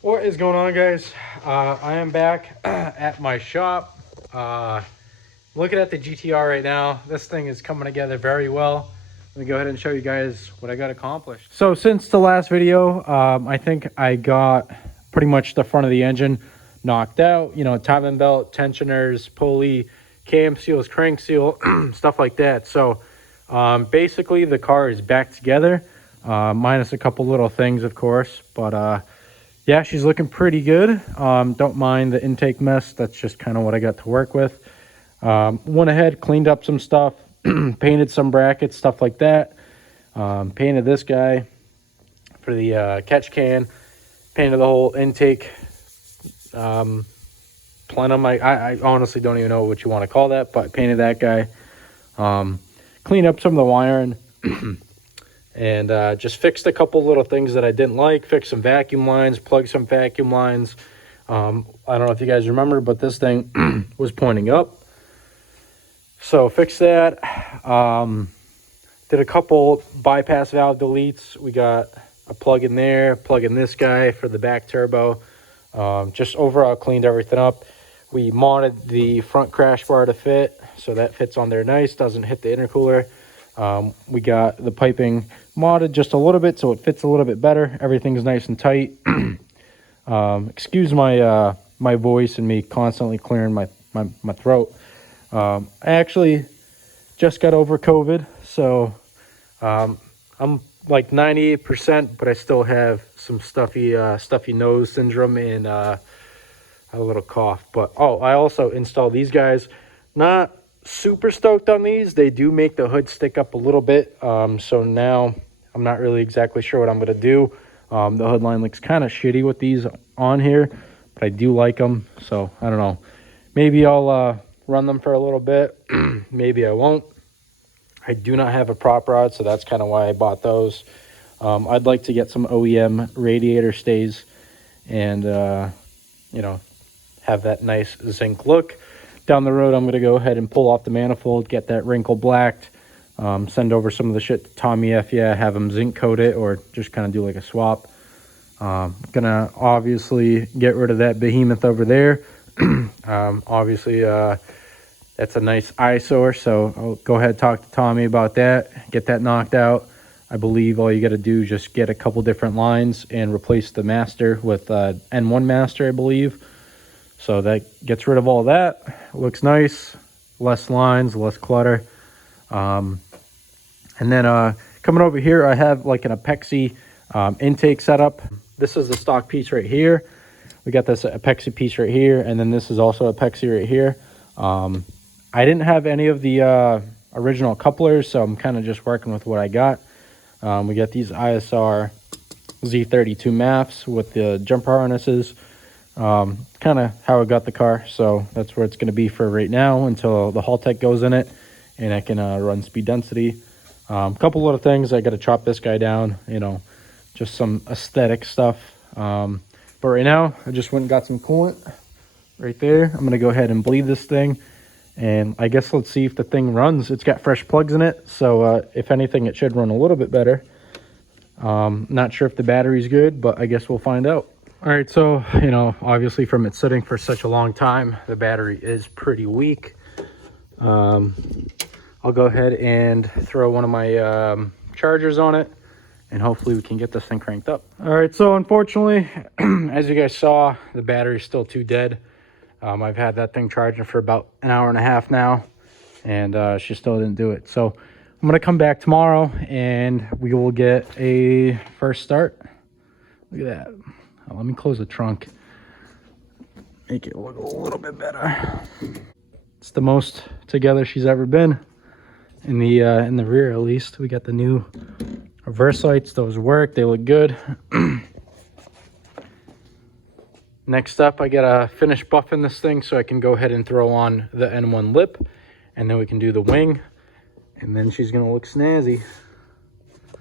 What is going on, guys? I am back at my shop. Looking at the GTR right now. This thing is coming together very well. Let me go ahead and show you guys what I got accomplished. So since the last video, I think I got pretty much the front of the engine knocked out. You know, timing belt, tensioners, pulley, cam seals, crank seal, stuff like that. So basically the car is back together, minus a couple little things, of course. But yeah, she's looking pretty good. Don't mind the intake mess. That's just kind of what I got to work with. Went ahead, cleaned up some stuff, painted some brackets, stuff like that. Painted this guy for the catch can. Painted the whole intake plenum. I honestly don't even know what you want to call that, but painted that guy. Cleaned up some of the wiring. And just fixed a couple little things that I didn't like. Fixed some vacuum lines, plugged some vacuum lines. I don't know if you guys remember, but this thing was pointing up. So fixed that. Did a couple bypass valve deletes. We got a plug in there, plug in this guy for the back turbo. Just overall cleaned everything up. We modded the front crash bar to fit, so that fits on there nice, doesn't hit the intercooler. We got the piping modded just a little bit so it fits a little bit better. Everything's nice and tight. Excuse my my voice and me constantly clearing my throat. I actually just got over COVID, so I'm like 98%, but I still have some stuffy nose syndrome and a little cough. But oh, I also installed these guys. Not super stoked on these. They do make the hood stick up a little bit, so now I'm not really exactly sure what I'm gonna do. The hood line looks kind of shitty with these on here, but I do like them, so I don't know. Maybe I'll run them for a little bit. Maybe I won't. I do not have a prop rod, so that's kind of why I bought those. I'd like to get some OEM radiator stays and you know, have that nice zinc look. Down the road, I'm going to go ahead and pull off the manifold, get that wrinkle blacked, send over some of the shit to Tommy F. Yeah, have him zinc coat it or just kind of do like a swap. Gonna obviously get rid of that behemoth over there. Obviously, that's a nice eyesore, so I'll go ahead and talk to Tommy about that, get that knocked out. I believe all you got to do is just get a couple different lines and replace the master with N1 master, I believe. So that gets rid of all that. It looks nice, less lines, less clutter. And then coming over here, I have like an Apexi intake setup. This is the stock piece right here. We got this Apexi piece right here, and then this is also Apexi right here. I didn't have any of the original couplers, so I'm kind of just working with what I got. We got these ISR Z32 MAFs with the jumper harnesses. Kind of how I got the car, so that's where it's going to be for right now until the Haltech goes in it and I can run speed density. A couple little things. I got to chop this guy down, you know, just some aesthetic stuff. But right now I just went and got some coolant right there. I'm going to go ahead and bleed this thing, and I guess let's see if the thing runs. It's got fresh plugs in it, so if anything it should run a little bit better. Not sure if the battery's good, but I guess we'll find out. All right, so, you know, obviously from it sitting for such a long time, the battery is pretty weak. I'll go ahead and throw one of my chargers on it, and hopefully we can get this thing cranked up. All right, so unfortunately, as you guys saw, the battery's still too dead. I've had that thing charging for about an hour and a half now, and she still didn't do it. So I'm gonna come back tomorrow, and we will get a first start. Look at that. Let me close the trunk, make it look a little bit better. It's the most together she's ever been in the rear, at least. We got the new reverse lights. Those work, they look good. Next up, I gotta finish buffing this thing so I can go ahead and throw on the N1 lip, and then we can do the wing, and then she's gonna look snazzy.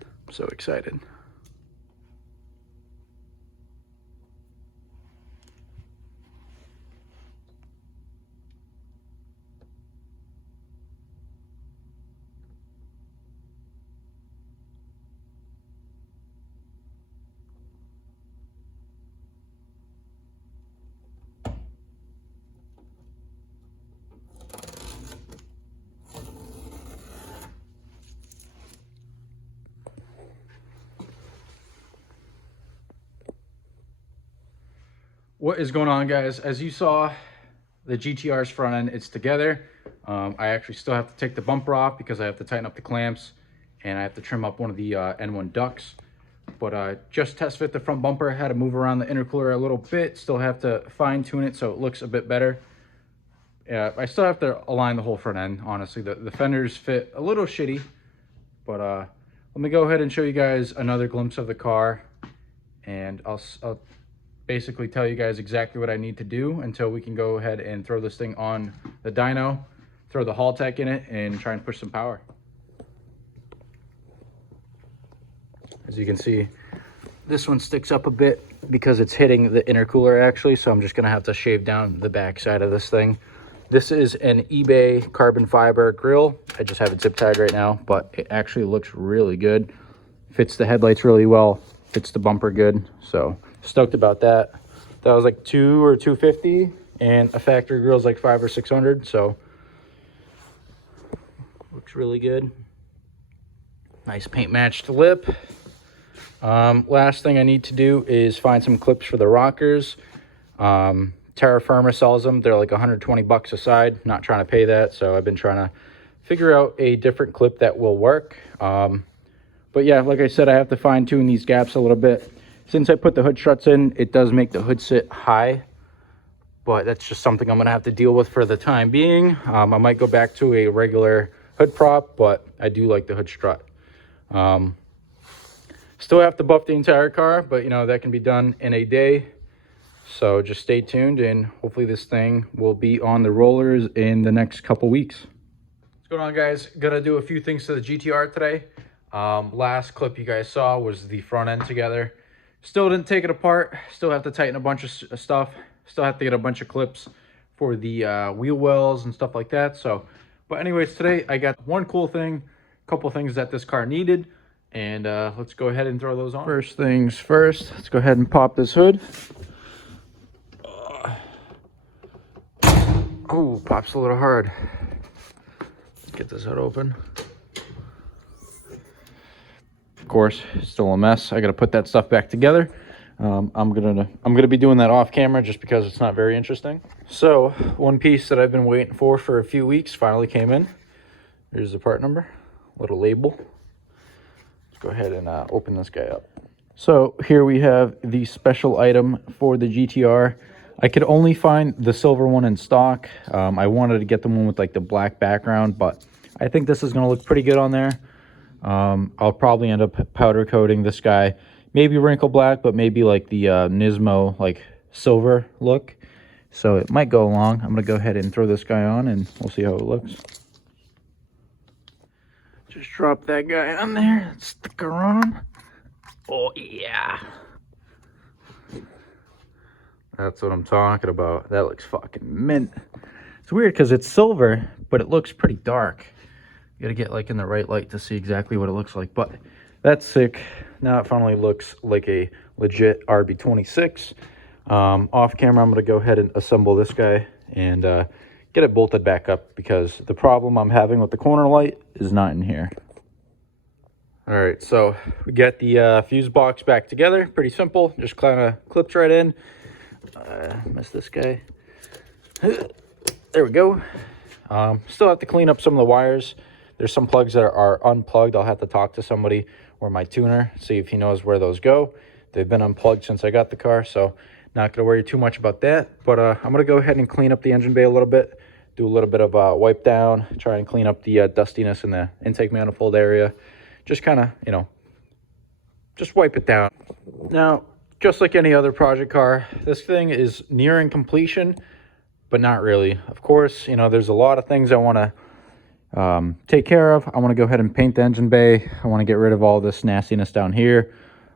I'm so excited. What is going on, guys? As you saw, the GTR's front end, it's together. I actually still have to take the bumper off because I have to tighten up the clamps and I have to trim up one of the N1 ducts. But just test fit the front bumper. Had to move around the intercooler a little bit. Still have to fine tune it so it looks a bit better. I still have to align the whole front end, honestly. The fenders fit a little shitty. But let me go ahead and show you guys another glimpse of the car. And I'll basically tell you guys exactly what I need to do until we can go ahead and throw this thing on the dyno, throw the Haltech in it, and try and push some power. As you can see, this one sticks up a bit because it's hitting the intercooler actually, so I'm just gonna have to shave down the back side of this thing. This is an eBay carbon fiber grill. I just have it zip tied right now, but it actually looks really good. Fits the headlights really well, fits the bumper good, so stoked about that. That was like $200 or $250, and a factory grill is like $500 or $600, so looks really good. Nice paint matched lip. Last thing I need to do is find some clips for the rockers. Terra Firma sells them. They're like 120 bucks a side. Not trying to pay that, so I've been trying to figure out a different clip that will work. But yeah, like I said, I have to fine tune these gaps a little bit. Since I put the hood struts in, it does make the hood sit high, but that's just something I'm gonna have to deal with for the time being. I might go back to a regular hood prop, but I do like the hood strut. Still have to buff the entire car, but you know, that can be done in a day. So just stay tuned, and hopefully this thing will be on the rollers in the next couple weeks. What's going on, guys? Gonna do a few things to the GTR today. Last clip you guys saw was the front end together. Still didn't take it apart. Still have to tighten a bunch of stuff. Still have to get a bunch of clips for the wheel wells and stuff like that. So, but anyways, today I got one cool thing, a couple things that this car needed, and let's go ahead and throw those on. First things first, let's go ahead and pop this hood. Oh, pops a little hard. Get this hood open. Of course, still a mess. I got to put that stuff back together. I'm gonna be doing that off camera just because it's not very interesting. So one piece that I've been waiting for a few weeks finally came in. Here's the part number, little label. Let's go ahead and open this guy up. So here we have the special item for the GTR. I could only find the silver one in stock. I wanted to get the one with like the black background, but I think this is gonna look pretty good on there. I'll probably end up powder coating this guy, maybe wrinkle black, but maybe like the Nismo like silver look, so it might go along. I'm gonna go ahead and throw this guy on and we'll see how it looks. Just drop that guy on there, stick her on. Oh yeah, that's what I'm talking about. That looks fucking mint. It's weird because it's silver, but it looks pretty dark. You gotta get like in the right light to see exactly what it looks like, but that's sick. Now it finally looks like a legit RB26. Off camera, I'm gonna go ahead and assemble this guy and get it bolted back up because the problem I'm having with the corner light is not in here. All right, so we got the fuse box back together. Pretty simple, just kind of clips right in. Missed this guy. There we go. Still have to clean up some of the wires. There's some plugs that are unplugged. I'll have to talk to somebody or my tuner, see if he knows where those go. They've been unplugged since I got the car, so not going to worry too much about that. But I'm going to go ahead and clean up the engine bay a little bit, do a little bit of wipe down, try and clean up the dustiness in the intake manifold area. Just kind of, you know, just wipe it down. Now, just like any other project car, this thing is nearing completion, but not really. Of course, you know, there's a lot of things I want to take care of. I want to go ahead and paint the engine bay. I want to get rid of all this nastiness down here.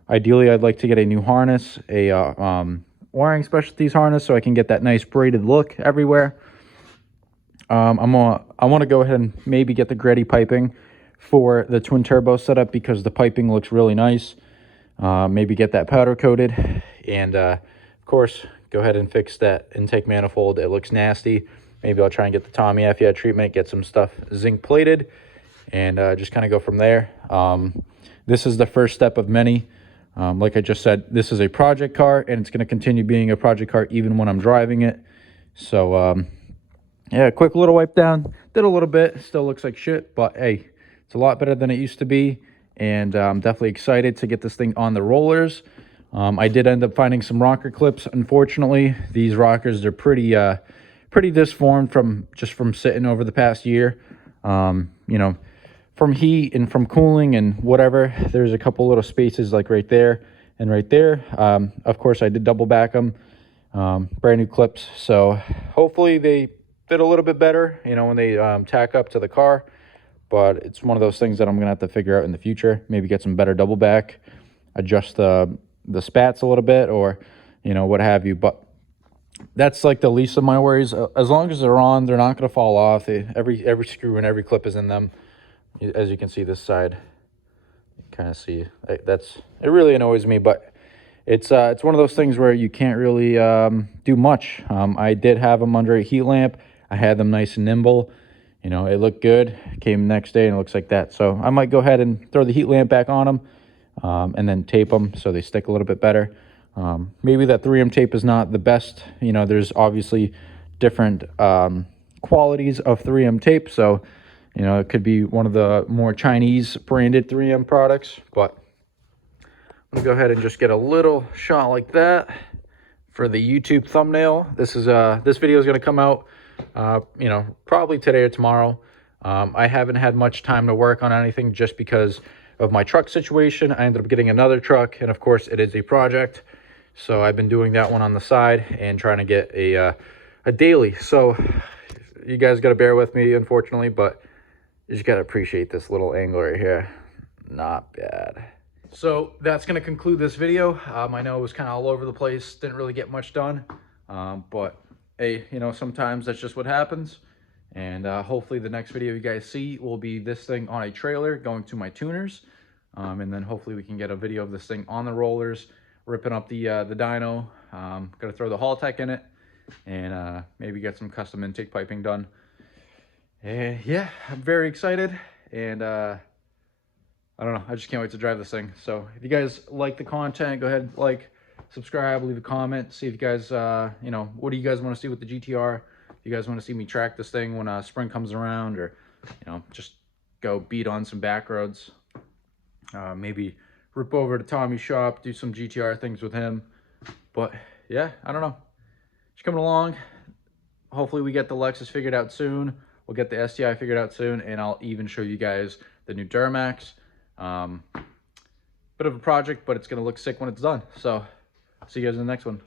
Ideally, I'd like to get a new harness, a wiring specialties harness, so I can get that nice braided look everywhere. I want to go ahead and maybe get the Greddy piping for the twin turbo setup because the piping looks really nice. Maybe get that powder coated, and of course go ahead and fix that intake manifold. It looks nasty. Maybe I'll try and get the Tommy Afia treatment, get some stuff zinc plated, and just kind of go from there. This is the first step of many. Like I just said, this is a project car, and it's going to continue being a project car even when I'm driving it. So yeah, quick little wipe down. Did a little bit. Still looks like shit, but hey, it's a lot better than it used to be. And I'm definitely excited to get this thing on the rollers. I did end up finding some rocker clips. Unfortunately, these rockers, they're pretty disformed from sitting over the past year. You know, from heat and from cooling and whatever. There's a couple little spaces like right there and right there. Of course, I did double back them. Brand new clips. So hopefully they fit a little bit better, you know, when they tack up to the car. But it's one of those things that I'm gonna have to figure out in the future. Maybe get some better double back, adjust the spats a little bit, or you know, what have you. But that's like the least of my worries. As long as they're on, they're not gonna fall off. Every screw and every clip is in them. As you can see, this side, you kind of see it really annoys me, but it's one of those things where you can't really do much. I did have them under a heat lamp. I had them nice and nimble. You know, it looked good. Came the next day and it looks like that. So I might go ahead and throw the heat lamp back on them, and then tape them so they stick a little bit better. Maybe that 3M tape is not the best. You know, there's obviously different qualities of 3M tape. So, you know, it could be one of the more Chinese branded 3M products. But I'm gonna go ahead and just get a little shot like that for the YouTube thumbnail. This video is gonna come out you know, probably today or tomorrow. I haven't had much time to work on anything just because of my truck situation. I ended up getting another truck, and of course it is a project, so I've been doing that one on the side and trying to get a daily. So you guys got to bear with me, unfortunately, but you just got to appreciate this little angle right here. Not bad. So that's going to conclude this video. I know it was kind of all over the place, didn't really get much done, but hey, you know, sometimes that's just what happens. And hopefully the next video you guys see will be this thing on a trailer going to my tuners, and then hopefully we can get a video of this thing on the rollers, ripping up the dyno. Gonna throw the Haltech in it, and maybe get some custom intake piping done. And yeah, I'm very excited, and I don't know, I just can't wait to drive this thing. So if you guys like the content, go ahead, like, subscribe, leave a comment, see if you guys you know, what do you guys want to see with the GTR. If you guys want to see me track this thing when spring comes around, or you know, just go beat on some back roads, maybe rip over to Tommy's shop, do some GTR things with him. But yeah, I don't know, it's coming along. Hopefully we get the Lexus figured out soon, we'll get the STI figured out soon, and I'll even show you guys the new Duramax. Bit of a project, but it's gonna look sick when it's done. So see you guys in the next one.